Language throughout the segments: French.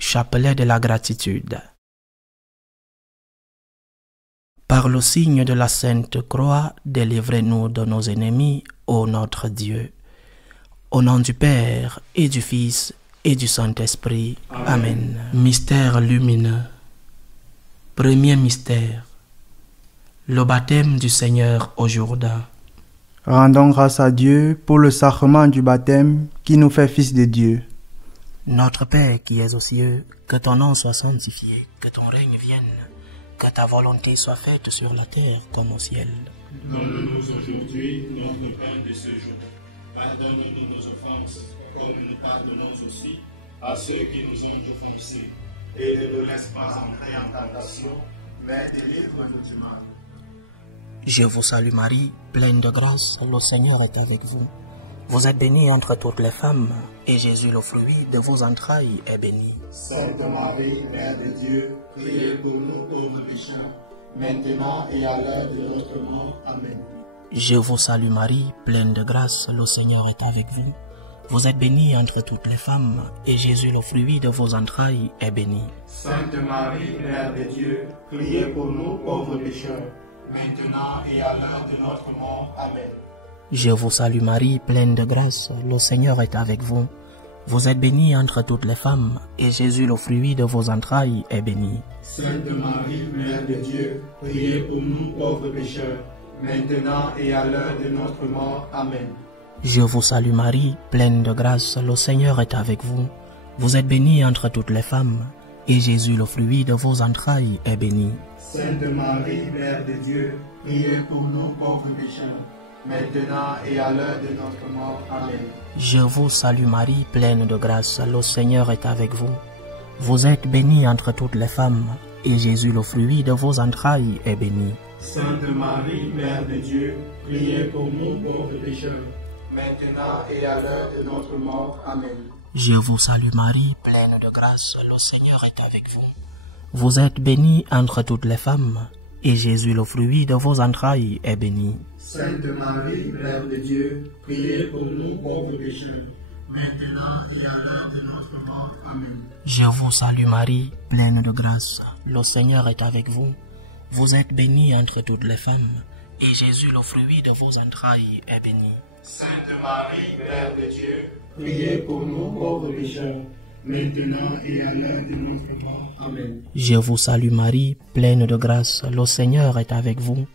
Chapelet de la gratitude. Par le signe de la Sainte Croix, délivrez-nous de nos ennemis, ô notre Dieu. Au nom du Père, et du Fils, et du Saint-Esprit. Amen. Mystère lumineux. Premier mystère. Le baptême du Seigneur au Jourdain. Rendons grâce à Dieu pour le sacrement du baptême qui nous fait fils de Dieu. Notre Père qui es aux cieux, que ton nom soit sanctifié, que ton règne vienne, que ta volonté soit faite sur la terre comme au ciel. Donne-nous aujourd'hui notre pain de ce jour. Pardonne-nous nos offenses, comme nous pardonnons aussi à ceux qui nous ont offensés. Et ne nous laisse pas entrer en tentation, mais délivre-nous du mal. Je vous salue Marie, pleine de grâce, le Seigneur est avec vous. Vous êtes bénie entre toutes les femmes, et Jésus, le fruit de vos entrailles, est béni. Sainte Marie, Mère de Dieu, priez pour nous pauvres pécheurs, maintenant et à l'heure de notre mort. Amen. Je vous salue Marie, pleine de grâce, le Seigneur est avec vous. Vous êtes bénie entre toutes les femmes, et Jésus, le fruit de vos entrailles, est béni. Sainte Marie, Mère de Dieu, priez pour nous pauvres pécheurs, maintenant et à l'heure de notre mort. Amen. Je vous salue Marie, pleine de grâce, le Seigneur est avec vous. Vous êtes bénie entre toutes les femmes, et Jésus, le fruit de vos entrailles, est béni. Sainte Marie, Mère de Dieu, priez pour nous pauvres pécheurs, maintenant et à l'heure de notre mort. Amen. Je vous salue Marie, pleine de grâce, le Seigneur est avec vous. Vous êtes bénie entre toutes les femmes, et Jésus, le fruit de vos entrailles, est béni. Sainte Marie, Mère de Dieu, priez pour nous pauvres pécheurs, maintenant et à l'heure de notre mort. Amen. Je vous salue Marie, pleine de grâce, le Seigneur est avec vous. Vous êtes bénie entre toutes les femmes, et Jésus, le fruit de vos entrailles, est béni. Sainte Marie, Mère de Dieu, priez pour nous pauvres pécheurs, maintenant et à l'heure de notre mort. Amen. Je vous salue Marie, pleine de grâce, le Seigneur est avec vous. Vous êtes bénie entre toutes les femmes, et Jésus, le fruit de vos entrailles, est béni. Sainte Marie, Mère de Dieu, priez pour nous pauvres pécheurs, maintenant et à l'heure de notre mort. Amen. Je vous salue Marie, pleine de grâce, le Seigneur est avec vous. Vous êtes bénie entre toutes les femmes, et Jésus, le fruit de vos entrailles, est béni. Sainte Marie, Mère de Dieu, priez pour nous pauvres pécheurs, maintenant et à l'heure de notre mort. Amen. Je vous salue Marie, pleine de grâce, le Seigneur est avec vous.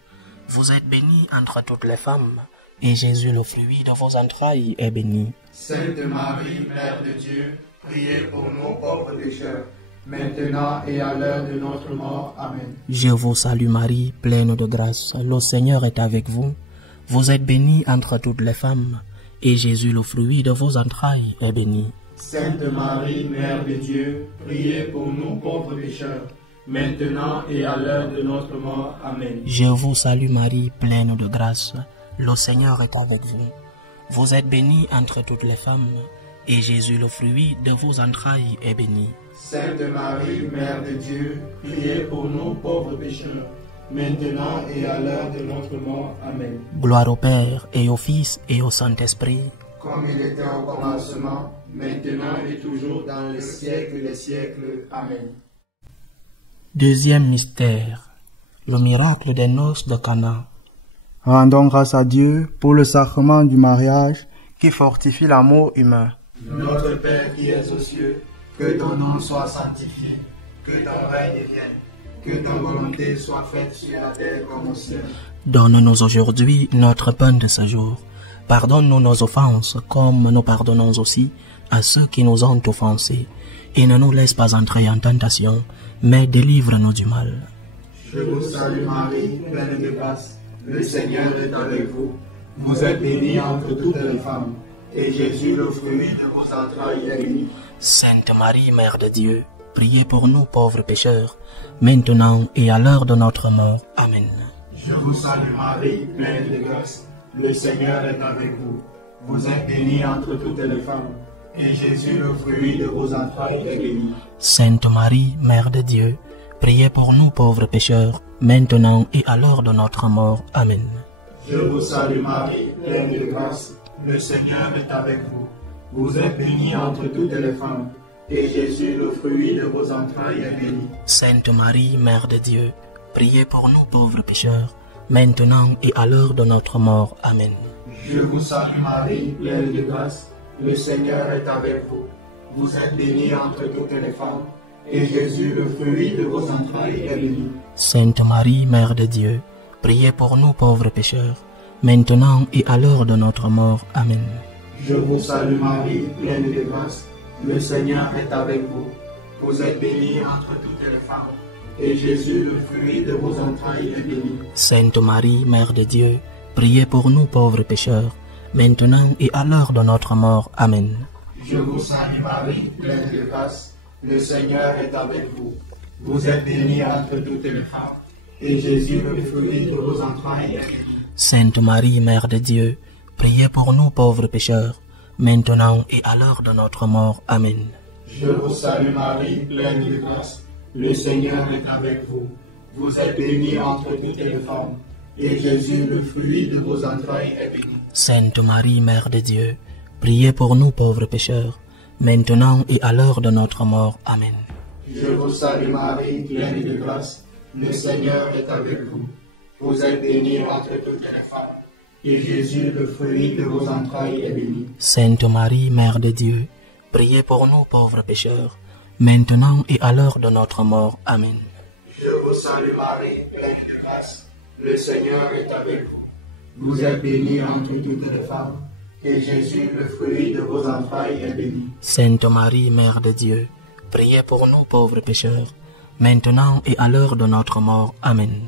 Vous êtes bénie entre toutes les femmes, et Jésus, le fruit de vos entrailles, est béni. Sainte Marie, Mère de Dieu, priez pour nous pauvres pécheurs, maintenant et à l'heure de notre mort. Amen. Je vous salue Marie, pleine de grâce, le Seigneur est avec vous. Vous êtes bénie entre toutes les femmes, et Jésus, le fruit de vos entrailles, est béni. Sainte Marie, Mère de Dieu, priez pour nous pauvres pécheurs, maintenant et à l'heure de notre mort. Amen. Je vous salue Marie, pleine de grâce, le Seigneur est avec vous. Vous êtes bénie entre toutes les femmes, et Jésus, le fruit de vos entrailles, est béni. Sainte Marie, Mère de Dieu, priez pour nous pauvres pécheurs, maintenant et à l'heure de notre mort. Amen. Gloire au Père, et au Fils, et au Saint-Esprit. Comme il était au commencement, maintenant et toujours dans les siècles des siècles. Amen. Deuxième mystère, le miracle des noces de Cana. Rendons grâce à Dieu pour le sacrement du mariage qui fortifie l'amour humain. Notre Père qui es aux cieux, que ton nom soit sanctifié, que ton règne vienne, que ta volonté soit faite sur la terre comme au ciel. Donne-nous aujourd'hui notre pain de ce jour. Pardonne-nous nos offenses, comme nous pardonnons aussi à ceux qui nous ont offensés. Et ne nous laisse pas entrer en tentation, mais délivre-nous du mal. Je vous salue Marie, pleine de grâce, le Seigneur est avec vous. Vous êtes bénie entre toutes les femmes, et Jésus, le fruit de vos entrailles, est béni. Sainte Marie, Mère de Dieu, priez pour nous pauvres pécheurs, maintenant et à l'heure de notre mort. Amen. Je vous salue Marie, pleine de grâce, le Seigneur est avec vous. Vous êtes bénie entre toutes les femmes, et Jésus, le fruit de vos entrailles, est béni. Sainte Marie, Mère de Dieu, priez pour nous pauvres pécheurs, maintenant et à l'heure de notre mort. Amen. Je vous salue Marie, pleine de grâce, le Seigneur est avec vous. Vous êtes bénie entre toutes les femmes, et Jésus, le fruit de vos entrailles, est béni. Sainte Marie, Mère de Dieu, priez pour nous pauvres pécheurs, maintenant et à l'heure de notre mort. Amen. Je vous salue Marie, pleine de grâce, le Seigneur est avec vous. Vous êtes bénie entre toutes les femmes, et Jésus, le fruit de vos entrailles, est béni. Sainte Marie, Mère de Dieu, priez pour nous pauvres pécheurs, maintenant et à l'heure de notre mort. Amen. Je vous salue Marie, pleine de grâce, le Seigneur est avec vous. Vous êtes bénie entre toutes les femmes, et Jésus, le fruit de vos entrailles, est béni. Sainte Marie, Mère de Dieu, priez pour nous pauvres pécheurs, maintenant et à l'heure de notre mort. Amen. Je vous salue Marie, pleine de grâce, le Seigneur est avec vous. Vous êtes bénie entre toutes les femmes, et Jésus, le fruit de vos entrailles, est béni. Sainte Marie, Mère de Dieu, priez pour nous pauvres pécheurs, maintenant et à l'heure de notre mort. Amen. Je vous salue Marie, pleine de grâce, le Seigneur est avec vous. Vous êtes bénie entre toutes les femmes, et Jésus, le fruit de vos entrailles, est béni. Sainte Marie, Mère de Dieu, priez pour nous pauvres pécheurs, maintenant et à l'heure de notre mort. Amen. Je vous salue Marie, pleine de grâce, le Seigneur est avec vous. Vous êtes bénie entre toutes les femmes, et Jésus, le fruit de vos entrailles, est béni. Sainte Marie, Mère de Dieu, priez pour nous pauvres pécheurs, maintenant et à l'heure de notre mort. Amen. Je vous salue Marie, pleine de grâce, le Seigneur est avec vous. Vous êtes bénie entre toutes les femmes, et Jésus, le fruit de vos entrailles, est béni. Sainte Marie, Mère de Dieu, priez pour nous pauvres pécheurs, maintenant et à l'heure de notre mort. Amen.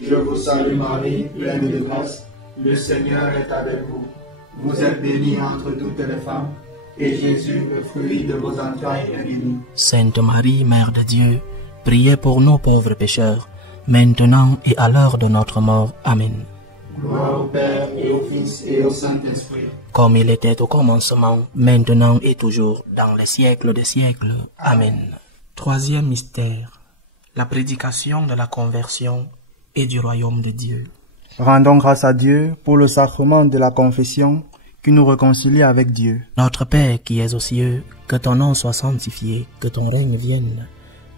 Je vous salue Marie, pleine de grâce, le Seigneur est avec vous. Vous êtes bénie entre toutes les femmes, et Jésus, le fruit de vos entrailles, est béni. Sainte Marie, Mère de Dieu, priez pour nous pauvres pécheurs, maintenant et à l'heure de notre mort. Amen. Gloire au Père et au Fils et au Saint-Esprit. Comme il était au commencement, maintenant et toujours, dans les siècles des siècles. Amen. Troisième mystère, la prédication de la conversion et du royaume de Dieu. Rendons grâce à Dieu pour le sacrement de la confession qui nous réconcilie avec Dieu. Notre Père qui es aux cieux, que ton nom soit sanctifié, que ton règne vienne,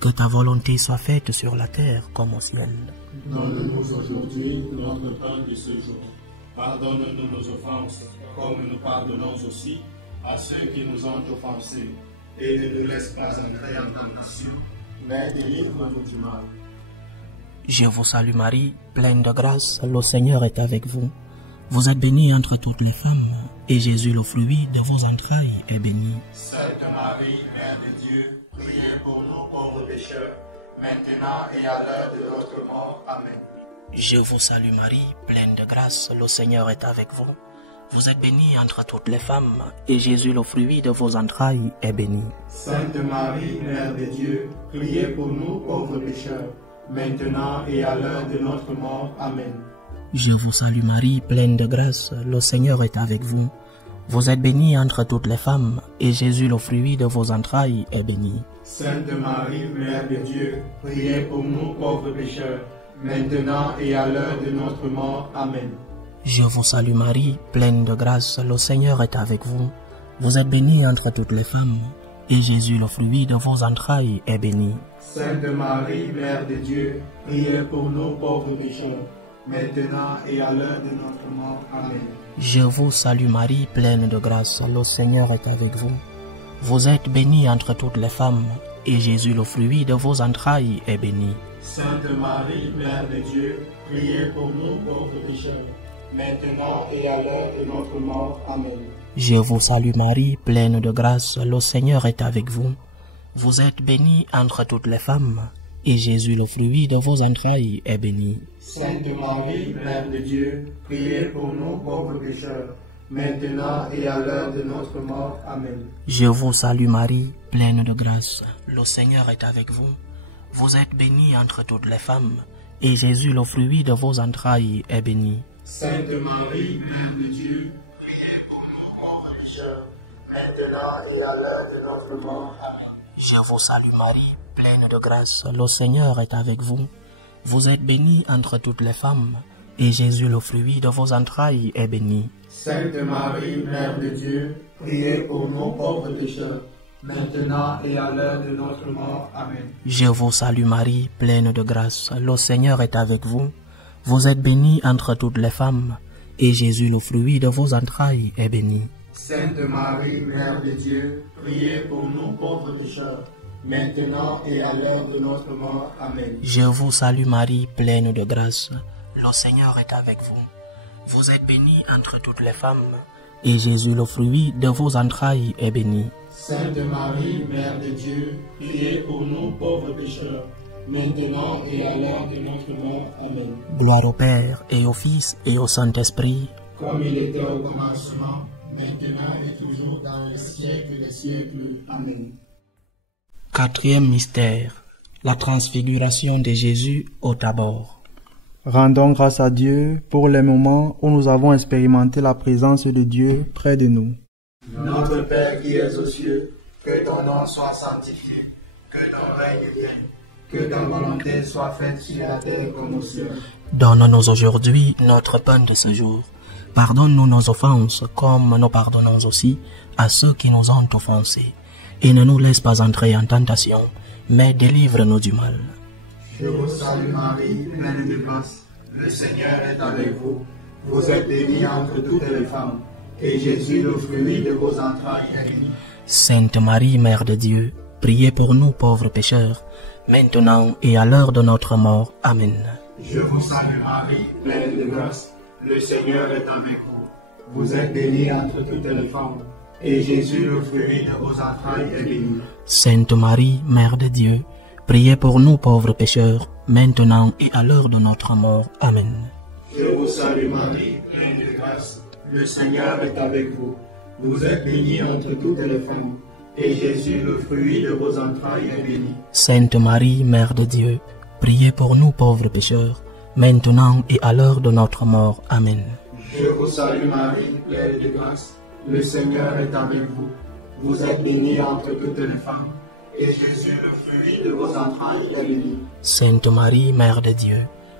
que ta volonté soit faite sur la terre comme au ciel. Donne-nous aujourd'hui notre pain de ce jour. Pardonne-nous nos offenses, comme nous pardonnons aussi à ceux qui nous ont offensés. Et ne nous laisse pas entrer en tentation, mais délivre-nous du mal. Je vous salue Marie, pleine de grâce, le Seigneur est avec vous. Vous êtes bénie entre toutes les femmes, et Jésus, le fruit de vos entrailles, est béni. Sainte Marie, Mère de Dieu, priez pour nous pauvres pécheurs, maintenant et à l'heure de notre mort. Amen. Je vous salue Marie, pleine de grâce, le Seigneur est avec vous. Vous êtes bénie entre toutes les femmes, et Jésus, le fruit de vos entrailles, est béni. Sainte Marie, Mère de Dieu, priez pour nous pauvres pécheurs, maintenant et à l'heure de notre mort. Amen. Je vous salue Marie, pleine de grâce, le Seigneur est avec vous. Vous êtes bénie entre toutes les femmes, et Jésus, le fruit de vos entrailles, est béni. Sainte Marie, Mère de Dieu, priez pour nous pauvres pécheurs, maintenant et à l'heure de notre mort. Amen. Je vous salue Marie, pleine de grâce, le Seigneur est avec vous. Vous êtes bénie entre toutes les femmes, et Jésus, le fruit de vos entrailles, est béni. Sainte Marie, Mère de Dieu, priez pour nous pauvres pécheurs, maintenant et à l'heure de notre mort. Amen. Je vous salue Marie, pleine de grâce, le Seigneur est avec vous. Vous êtes bénie entre toutes les femmes, et Jésus, le fruit de vos entrailles, est béni. Sainte Marie, Mère de Dieu, priez pour nous pauvres pécheurs, maintenant et à l'heure de notre mort. Amen. Je vous salue Marie, pleine de grâce, le Seigneur est avec vous. Vous êtes bénie entre toutes les femmes, et Jésus, le fruit de vos entrailles, est béni. Sainte Marie, Mère de Dieu, priez pour nous pauvres pécheurs, maintenant et à l'heure de notre mort. Amen. Je vous salue Marie, pleine de grâce, le Seigneur est avec vous. Vous êtes bénie entre toutes les femmes, et Jésus, le fruit de vos entrailles, est béni. Sainte Marie, Mère de Dieu, priez pour nous pauvres pécheurs, maintenant et à l'heure de notre mort. Amen. Je vous salue Marie, pleine de grâce, le Seigneur est avec vous. Vous êtes bénie entre toutes les femmes, et Jésus, le fruit de vos entrailles, est béni. Sainte Marie, Mère de Dieu, priez pour nous pauvres pécheurs, maintenant et à l'heure de notre mort. Amen. Je vous salue Marie, pleine de grâce. Le Seigneur est avec vous. Vous êtes bénie entre toutes les femmes, et Jésus, le fruit de vos entrailles, est béni. Sainte Marie, Mère de Dieu, Priez pour nous pauvres pécheurs, maintenant et à l'heure de notre mort. Amen. Je vous salue Marie, pleine de grâce. Le Seigneur est avec vous. Vous êtes bénie entre toutes les femmes, et Jésus, le fruit de vos entrailles, est béni. Sainte Marie, Mère de Dieu, priez pour nous pauvres pécheurs, maintenant et à l'heure de notre mort. Amen. Gloire au Père, et au Fils, et au Saint-Esprit, Comme il était au commencement, maintenant et toujours dans les siècles des siècles. Amen. Quatrième mystère, la transfiguration de Jésus au Tabor. Rendons grâce à Dieu pour les moments où nous avons expérimenté la présence de Dieu près de nous. Notre Père qui es aux cieux, que ton nom soit sanctifié, que ton règne vienne, que ta volonté soit faite sur la terre comme au ciel. Donne-nous aujourd'hui notre pain de ce jour. Pardonne-nous nos offenses, comme nous pardonnons aussi à ceux qui nous ont offensés. Et ne nous laisse pas entrer en tentation, mais délivre-nous du mal. Je vous salue Marie, pleine de grâce. Le Seigneur est avec vous. Vous êtes bénie entre toutes les femmes, et Jésus, le fruit de vos entrailles, est béni. Sainte Marie, Mère de Dieu, priez pour nous pauvres pécheurs, maintenant et à l'heure de notre mort. Amen. Je vous salue Marie, pleine de grâce. Le Seigneur est avec vous. Vous êtes bénie entre toutes les femmes, et Jésus, le fruit de vos entrailles, est béni. Sainte Marie, Mère de Dieu, priez pour nous pauvres pécheurs, maintenant et à l'heure de notre mort. Amen. Je vous salue Marie, pleine de grâce. Le Seigneur est avec vous. Vous êtes bénie entre toutes les femmes, et Jésus, le fruit de vos entrailles, est béni. Sainte Marie, Mère de Dieu, priez pour nous pauvres pécheurs, maintenant et à l'heure de notre mort. Amen. Je vous salue Marie, pleine de grâce. Le Seigneur est avec vous. Vous êtes bénie entre toutes les femmes, et Jésus, le fruit de vos entrailles, est béni. Sainte Marie, Mère de Dieu,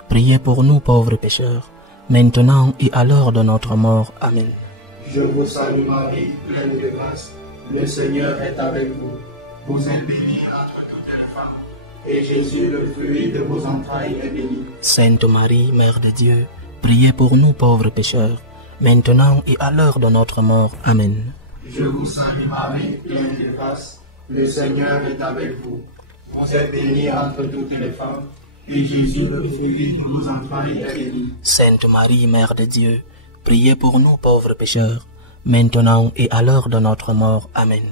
priez pour nous pauvres pécheurs, maintenant et à l'heure de notre mort. Amen. Je vous salue Marie, pleine de grâce. Le Seigneur est avec vous. Vous êtes bénie entre toutes les femmes, et Jésus, le fruit de vos entrailles, est béni. Sainte Marie, Mère de Dieu, priez pour nous pauvres pécheurs, maintenant et à l'heure de notre mort. Amen. Je vous salue Marie, pleine de grâce. Le Seigneur est avec vous. Vous êtes bénie entre toutes les femmes, et Jésus, le fruit de vos entrailles, est béni. Sainte Marie, Mère de Dieu, priez pour nous pauvres pécheurs, maintenant et à l'heure de notre mort. Amen.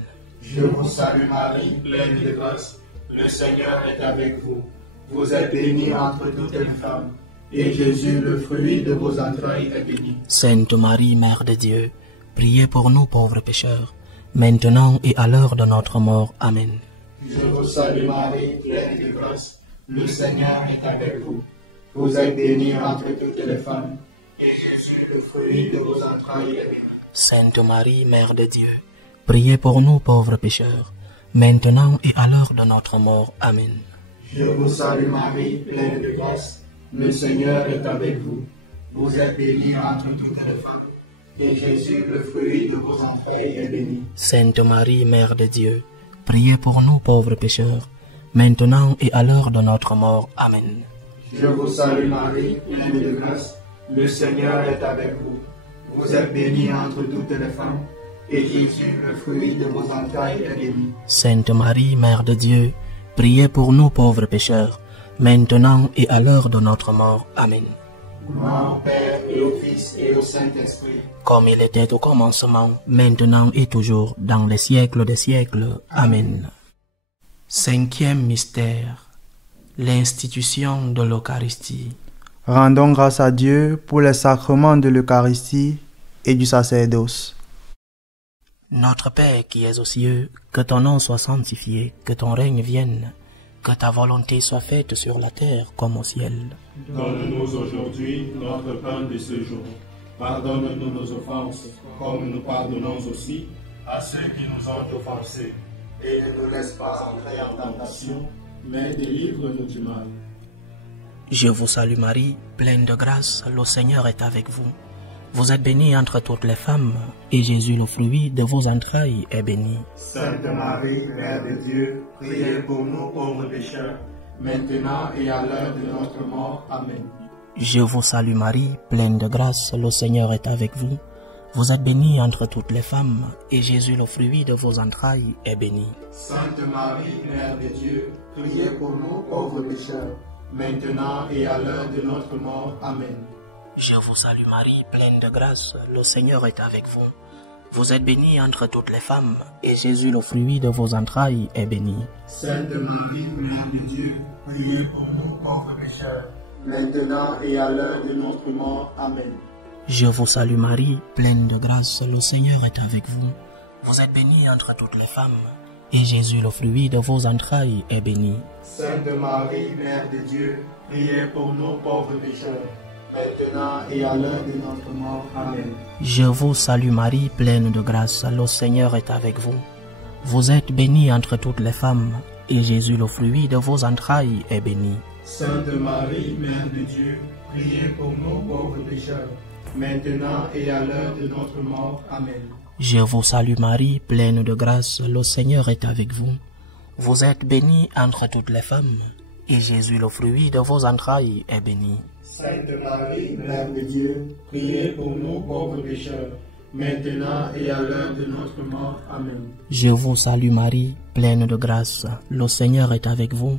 Je vous salue Marie, pleine de grâce. Le Seigneur est avec vous. Vous êtes bénie entre toutes les femmes, et Jésus, le fruit de vos entrailles, est béni. Sainte Marie, Mère de Dieu, priez pour nous pauvres pécheurs, maintenant et à l'heure de notre mort. Amen. Je vous salue Marie, pleine de grâce. Le Seigneur est avec vous. Vous êtes bénie entre toutes les femmes, et Jésus, le fruit de vos entrailles, est béni. Sainte Marie, Mère de Dieu, priez pour nous pauvres pécheurs, maintenant et à l'heure de notre mort. Amen. Je vous salue Marie, pleine de grâce. Le Seigneur est avec vous. Vous êtes bénie entre toutes les femmes, et Jésus, le fruit de vos entrailles, est béni. Sainte Marie, Mère de Dieu, priez pour nous pauvres pécheurs, maintenant et à l'heure de notre mort. Amen. Je vous salue Marie, pleine de grâce. Le Seigneur est avec vous. Vous êtes bénie entre toutes les femmes, et Jésus, le fruit de vos entrailles, est béni. Sainte Marie, Mère de Dieu, priez pour nous pauvres pécheurs, maintenant et à l'heure de notre mort. Amen. Gloire au Père et au Fils et au Saint-Esprit. Comme il était au commencement, maintenant et toujours, dans les siècles des siècles. Amen. Cinquième mystère, l'institution de l'Eucharistie. Rendons grâce à Dieu pour les sacrements de l'Eucharistie et du sacerdoce. Notre Père qui es aux cieux, que ton nom soit sanctifié, que ton règne vienne, que ta volonté soit faite sur la terre comme au ciel. Donne-nous aujourd'hui notre pain de ce jour. Pardonne-nous nos offenses, comme nous pardonnons aussi à ceux qui nous ont offensés. Et ne nous laisse pas entrer en tentation, mais délivre-nous du mal. Je vous salue Marie, pleine de grâce, le Seigneur est avec vous. Vous êtes bénie entre toutes les femmes, et Jésus, le fruit de vos entrailles, est béni. Sainte Marie, Mère de Dieu, priez pour nous pauvres pécheurs, maintenant et à l'heure de notre mort. Amen. Je vous salue Marie, pleine de grâce, le Seigneur est avec vous. Vous êtes bénie entre toutes les femmes, et Jésus, le fruit de vos entrailles, est béni. Sainte Marie, Mère de Dieu, priez pour nous pauvres pécheurs, maintenant et à l'heure de notre mort. Amen. Je vous salue Marie, pleine de grâce, le Seigneur est avec vous. Vous êtes bénie entre toutes les femmes, et Jésus, le fruit de vos entrailles, est béni. Sainte Marie, Mère de Dieu, priez pour nous pauvres pécheurs, maintenant et à l'heure de notre mort. Amen. Je vous salue Marie, pleine de grâce, le Seigneur est avec vous. Vous êtes bénie entre toutes les femmes, et Jésus, le fruit de vos entrailles, est béni. Sainte Marie, Mère de Dieu, priez pour nous pauvres pécheurs, maintenant et à l'heure de notre mort. Amen. Je vous salue Marie, pleine de grâce, le Seigneur est avec vous. Vous êtes bénie entre toutes les femmes, et Jésus, le fruit de vos entrailles, est béni. Sainte Marie, Mère de Dieu, priez pour nous pauvres pécheurs, maintenant et à l'heure de notre mort. Amen. Je vous salue Marie, pleine de grâce, le Seigneur est avec vous. Vous êtes bénie entre toutes les femmes, et Jésus, le fruit de vos entrailles, est béni. Sainte Marie, Mère de Dieu, priez pour nous pauvres pécheurs, maintenant et à l'heure de notre mort. Amen. Je vous salue Marie, pleine de grâce, le Seigneur est avec vous.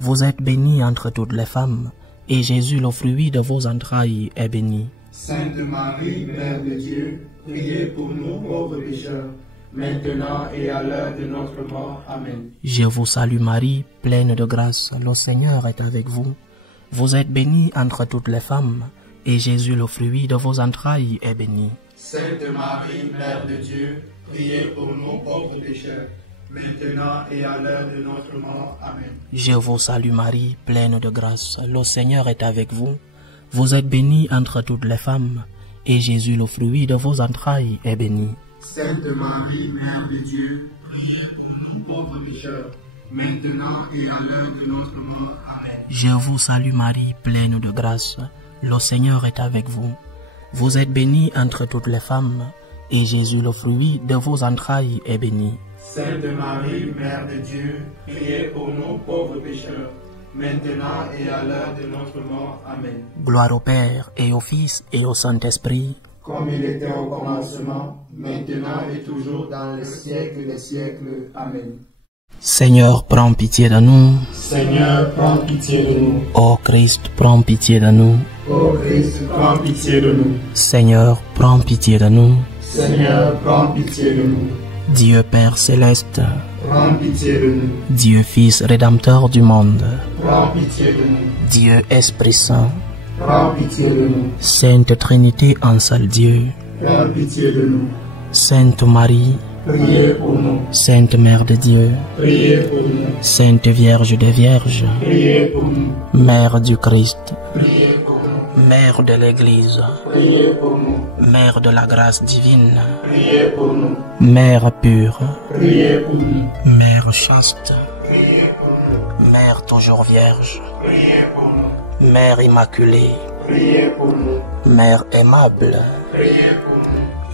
Vous êtes bénie entre toutes les femmes, et Jésus, le fruit de vos entrailles, est béni. Sainte Marie, Mère de Dieu, priez pour nous pauvres pécheurs, maintenant et à l'heure de notre mort. Amen. Je vous salue Marie, pleine de grâce, le Seigneur est avec vous. Vous êtes bénie entre toutes les femmes, et Jésus, le fruit de vos entrailles, est béni. Sainte Marie, Mère de Dieu, priez pour nous pauvres pécheurs, maintenant et à l'heure de notre mort. Amen. Je vous salue Marie, pleine de grâce, le Seigneur est avec vous. Vous êtes bénie entre toutes les femmes, et Jésus, le fruit de vos entrailles, est béni. Sainte Marie, Mère de Dieu, priez pour nous pauvres pécheurs, maintenant et à l'heure de notre mort. Amen. Je vous salue Marie, pleine de grâce, le Seigneur est avec vous. Vous êtes bénie entre toutes les femmes, et Jésus, le fruit de vos entrailles, est béni. Sainte Marie, Mère de Dieu, priez pour nous pauvres pécheurs, maintenant et à l'heure de notre mort. Amen. Gloire au Père, et au Fils, et au Saint-Esprit, comme il était au commencement, maintenant et toujours dans les siècles des siècles. Amen. Seigneur, prends pitié de nous. Seigneur, prends pitié de nous. Ô Christ, prends pitié de nous. Ô Christ, prends pitié de nous. Seigneur, prends pitié de nous. Seigneur, prends pitié de nous. Dieu Père céleste, prends pitié de nous. Dieu Fils rédempteur du monde, prends pitié de nous. Dieu Esprit Saint, prends pitié de nous. Sainte Trinité en seul Dieu, prends pitié de nous. Sainte Marie, priez pour nous. Sainte Mère de Dieu, priez pour nous. Sainte Vierge des Vierges, priez pour nous. Mère du Christ, priez pour nous. Mère de l'Église, priez pour nous. Mère de la grâce divine, priez pour nous. Mère pure, priez pour nous. Mère chaste, priez pour nous. Mère toujours vierge, priez pour nous. Mère immaculée, priez pour nous. Mère aimable, priez pour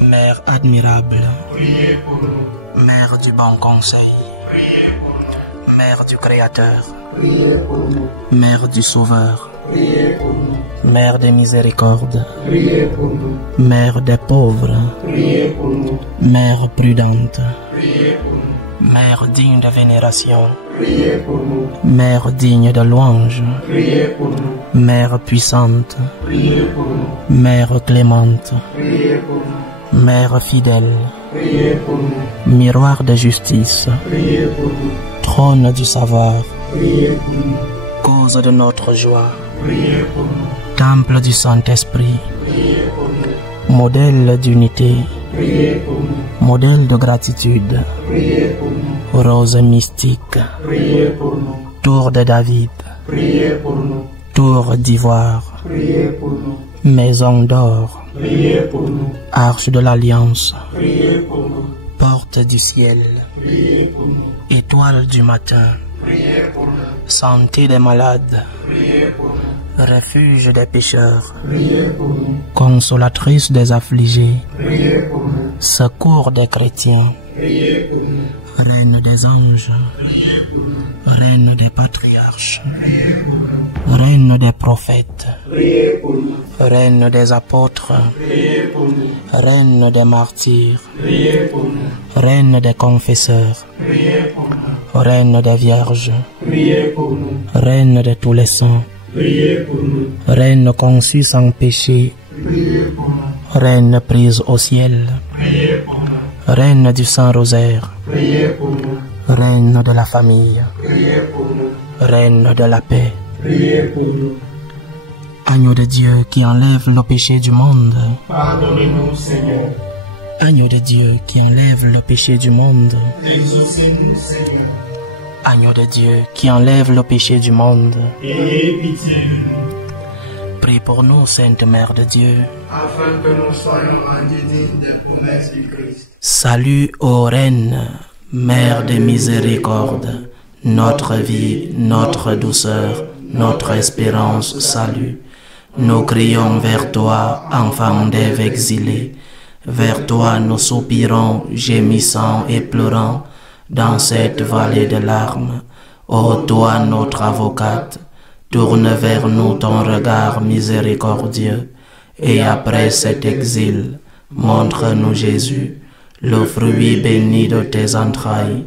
nous. Mère admirable, priez pour nous. Mère du bon conseil, priez pour nous. Mère du Créateur, priez pour nous. Mère du Sauveur, priez pour nous. Mère des miséricordes, priez pour nous. Mère des pauvres, priez pour nous. Mère prudente, priez pour nous. Mère digne de vénération, priez pour nous. Mère digne de louange, priez pour nous. Mère puissante, priez pour nous. Mère clémente, priez pour nous. Mère fidèle, priez pour nous. miroir de justice, priez pour nous. trône du savoir, priez pour nous. cause de notre joie, priez pour nous. temple du Saint-Esprit, priez pour nous. modèle d'unité, priez pour nous. modèle de gratitude, priez pour nous. rose mystique, priez pour nous. tour de David, priez pour nous. tour d'ivoire, priez pour nous. maison d'or, priez pour nous. arche de l'alliance, priez pour nous. porte du ciel, priez pour nous. étoile du matin, priez pour nous. santé des malades, priez pour nous. refuge des pécheurs, priez pour nous. consolatrice des affligés, Priez pour nous. secours des chrétiens, Priez pour nous. reine des anges, reine des patriarches, reine des prophètes, Priez pour nous. reine des apôtres, Priez pour nous. reine des martyrs, Priez pour nous. reine des confesseurs, Priez pour nous. reine des vierges, Priez pour nous. reine de tous les saints, Priez pour nous. reine conçue sans péché, Priez pour nous. reine prise au ciel, Priez pour nous. reine du Saint-Rosaire, Priez pour nous. reine de la famille, Priez pour nous. reine de la paix, Priez pour nous. agneau de Dieu qui enlève le péché du monde, Pardonnez-nous, Seigneur. agneau de Dieu qui enlève le péché du monde, Exaucez-nous, Seigneur. agneau de Dieu qui enlève le péché du monde, Ayez pitié de nous, prie pour nous, Sainte Mère de Dieu. afin que nous soyons rendus dignes des promesses du Christ. Salut ô Reine, Mère de miséricorde, notre vie, notre douceur, notre espérance, salut. Nous crions vers toi, enfant d'Ève exilée. Vers toi nous soupirons, gémissant et pleurant, dans cette vallée de larmes. Ô toi notre avocate, tourne vers nous ton regard miséricordieux, et après cet exil, montre-nous Jésus, le fruit béni de tes entrailles.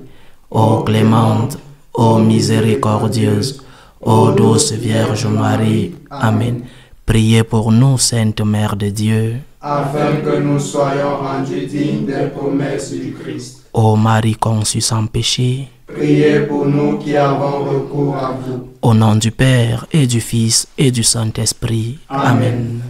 Ô clémente, ô miséricordieuse, ô douce Vierge Marie. Amen. Priez pour nous, Sainte Mère de Dieu. Afin que nous soyons rendus dignes des promesses du Christ. Ô Marie conçue sans péché, Priez pour nous qui avons recours à vous. au nom du Père et du Fils et du Saint-Esprit. Amen. Amen.